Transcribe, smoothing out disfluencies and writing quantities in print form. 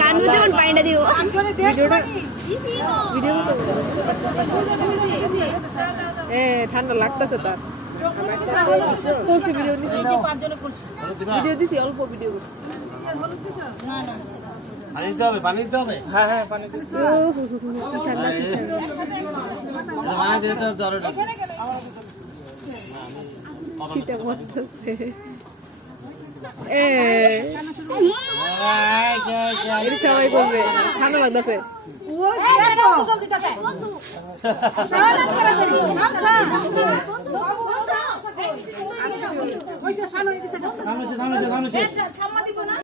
কানু যেমন পাইনা দিও ভিডিও ঠান্ডা লাগতেছে তার করছি ভিডিও দিছি ভিডিও দিছি অল্প ভিডিও করছি পানি দিতে হবে হ্যাঁ হ্যাঁ পানি দিতে শীতে মরতেছে সবাই করবে ঠান্ডা লাগতেছে